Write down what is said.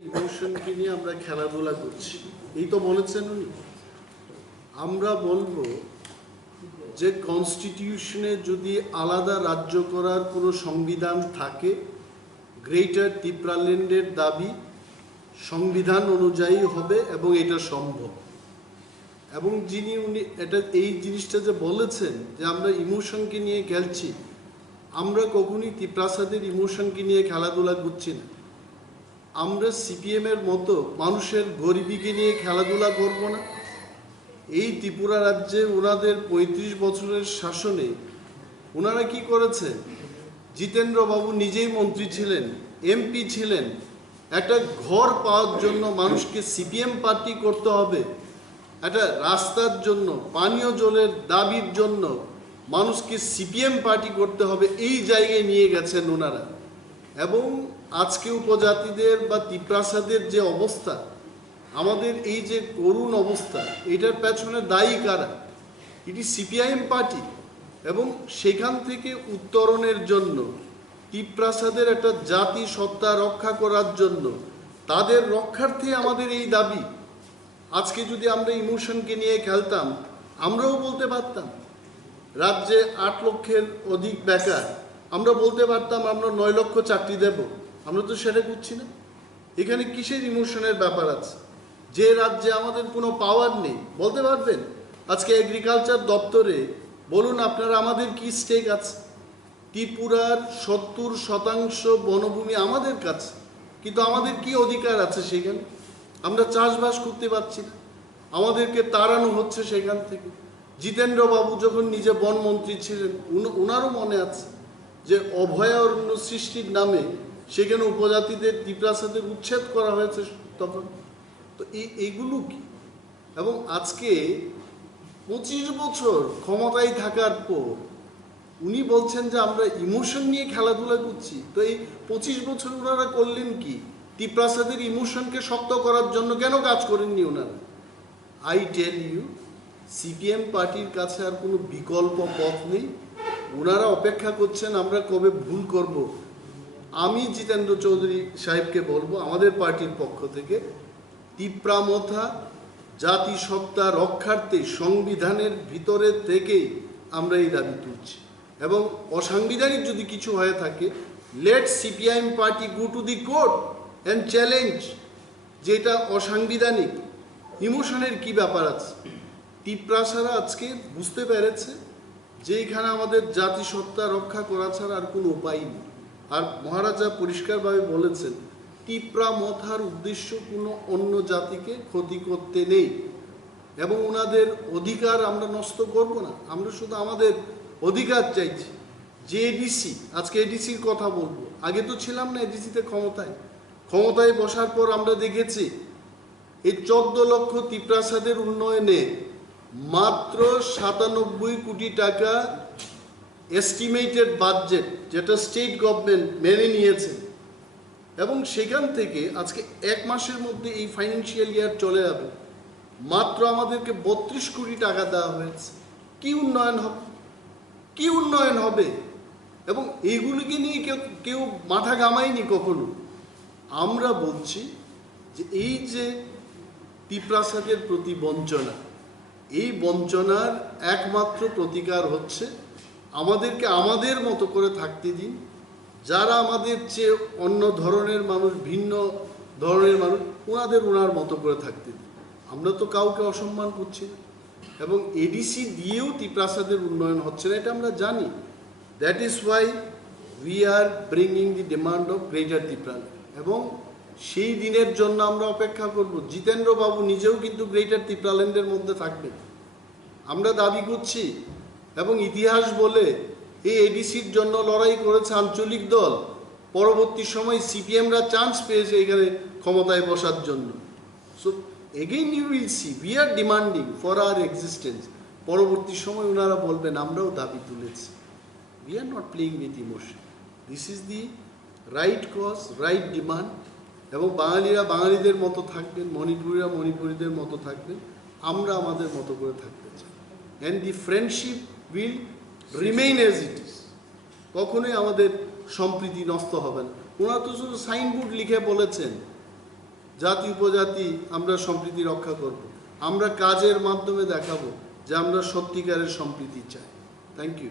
ইমোশনকে নিয়ে আমরা খেলাধুলা করছি, এই তো বলেছেন উনি। আমরা বলবো যে কনস্টিটিউশনে যদি আলাদা রাজ্য করার কোনো সংবিধান থাকে, গ্রেটার টিপ্রাল্যান্ডের দাবি সংবিধান অনুযায়ী হবে এবং এটা সম্ভব। এবং উনি এই জিনিসটা যে বলেছেন যে আমরা ইমোশনকে নিয়ে খেলছি, আমরা কখনই তিপ্রাসাদের ইমোশনকে নিয়ে খেলাধুলা করছি না। আমরা সিপিএমের মতো মানুষের গরিবীকে নিয়ে খেলাধুলা করব না। এই ত্রিপুরা রাজ্যে ওনাদের ৩৫ বছরের শাসনে ওনারা কি করেছেন? জিতেন্দ্রবাবু নিজেই মন্ত্রী ছিলেন, এমপি ছিলেন। একটা ঘর পাওয়ার জন্য মানুষকে সিপিএম পার্টি করতে হবে, একটা রাস্তার জন্য, পানীয় জলের দাবির জন্য মানুষকে সিপিএম পার্টি করতে হবে, এই জায়গায় নিয়ে গেছেন ওনারা। এবং আজকে উপজাতিদের বা তিপ্রাসাদের যে অবস্থা, আমাদের এই যে করুণ অবস্থা, এটার পেছনে দায়ী কারা? এটি সিপিআইএম পার্টি। এবং সেখান থেকে উত্তরণের জন্য, তিপ্রাসাদের একটা জাতি সত্তা রক্ষা করার জন্য, তাদের রক্ষার্থে আমাদের এই দাবি। আজকে যদি আমরা ইমোশনকে নিয়ে খেলতাম, আমরাও বলতে পারতাম রাজ্যে ৮ লক্ষের অধিক বেকার, আমরা বলতে পারতাম আমরা ৯ লক্ষ চাকরি দেব। আমরা তো সেটা করছি না। এখানে কিসের ইমোশনের ব্যাপার আছে? যে রাজ্যে আমাদের কোনো পাওয়ার নেই, বলতে পারবেন আজকে এগ্রিকালচার দপ্তরে বলুন আপনারা আমাদের কি স্টেক আছে? ত্রিপুরার ৭০% বনভূমি আমাদের কাছে, কিন্তু আমাদের কি অধিকার আছে সেখানে? আমরা চাষবাস করতে পারছি না, আমাদেরকে তাড়ানো হচ্ছে সেখান থেকে। জিতেন্দ্রবাবু যখন নিজে বনমন্ত্রী ছিলেন, ওনারও মনে আছে যে অভয়ারণ্য সৃষ্টির নামে সেখানে উপজাতিদের তিপ্রাসাদের উচ্ছেদ করা হয়েছে তখন। তো এইগুলো কি? এবং আজকে ২৫ বছর ক্ষমতায় থাকার পর উনি বলছেন যে আমরা ইমোশন নিয়ে খেলাধুলা করছি। তো এই ২৫ বছর ওনারা করলেন কি? তিপ্রাসাদের ইমোশনকে শক্ত করার জন্য কেন কাজ করেননি ওনারা? আই টেল ইউ, সিপিএম পার্টির কাছে আর কোনো বিকল্প পথ নেই। ওনারা অপেক্ষা করছেন আমরা কবে ভুল করব। আমি জিতেন্দ্র চৌধুরী সাহেবকে বলবো আমাদের পার্টির পক্ষ থেকে, তিপ্রামথা জাতিসত্তা রক্ষার্থে সংবিধানের ভিতরে থেকেই আমরা এই দাবি তুলছি। এবং অসাংবিধানিক যদি কিছু হয়ে থাকে, let CPIM party go to the court and challenge যেটা অসাংবিধানিক। ইমোশনের কি ব্যাপার আছে? তিপ্রাসারা আজকে বুঝতে পেরেছে যে এখানে আমাদের জাতিসত্তা রক্ষা করা ছাড়া আর কোনো উপায় নেই। আর মহারাজা পরিষ্কারভাবে বলেছেন, তিপ্রামথার উদ্দেশ্য কোনো অন্য জাতিকে ক্ষতি করতে নেই এবং ওনাদের অধিকার আমরা নষ্ট করব না। আমরা শুধু আমাদের অধিকার চাইছি। যে এডিসি, আজকে এডিসির কথা বলবো, আগে তো ছিলাম না এডিসিতে ক্ষমতায় বসার পর আমরা দেখেছি এই ১৪ লক্ষ তিপ্রাসাদের উন্নয়নে মাত্র ৯৭ কোটি টাকা এস্টিমেটেড বাজেট, যেটা স্টেট গভর্নমেন্ট মেনে নিয়েছে। এবং সেখান থেকে আজকে ১ মাসের মধ্যে এই ফাইন্যান্সিয়াল ইয়ার চলে যাবে, মাত্র আমাদেরকে ৩২ কোটি টাকা দেওয়া হয়েছে। কি উন্নয়ন হবে? কি উন্নয়ন হবে? এবং এইগুলিকে নিয়ে কেউ মাথা ঘামায়নি কখনো। আমরা বলছি যে এই যে তিপ্রাসাদের প্রতি বঞ্চনা, এই বঞ্চনার একমাত্র প্রতিকার হচ্ছে আমাদেরকে আমাদের মতো করে থাকতে দিন। যারা আমাদের চেয়ে অন্য ধরনের মানুষ, ভিন্ন ধরনের মানুষ, ওনার মতো করে থাকতে দিন। আমরা তো কাউকে অসম্মান করছি না। এবং এডিসি দিয়েও তিপ্রাসাদের উন্নয়ন হচ্ছে না, এটা আমরা জানি। That is why we are bringing the demand of greater Tripuraland. এবং সেই দিনের জন্য আমরা অপেক্ষা করব। জিতেন্দ্রবাবু নিজেও কিন্তু গ্রেটার ত্রিপুরাল্যান্ডের মধ্যে থাকবেন, আমরা দাবি করছি। এবং ইতিহাস বলে এই এডিসির জন্য লড়াই করেছে আঞ্চলিক দল, পরবর্তী সময় সিপিএমরা চান্স পেয়েছে এখানে ক্ষমতায় বসার জন্য। So again you will see we are demanding for our existence. পরবর্তী সময় ওনারা বলবেন আমরাও দাবি তুলেছি। We are not playing with emotion, this is the right cause, right demand. এবং বাঙালিরা বাঙালিদের মতো থাকবেন, মণিপুরীরা মণিপুরীদের মতো থাকবেন, আমরা আমাদের মতো করে থাকতে চাই। And the friendship will remain as it is. কখনোই আমাদের সম্প্রীতি নষ্ট হবে না। ওনারা তো শুধু সাইনবোর্ড লিখে বলেছেন জাতি উপজাতি আমরা সম্প্রীতি রক্ষা করব। আমরা কাজের মাধ্যমে দেখাবো যে আমরা সত্যিকারের সম্প্রীতি চাই। Thank you.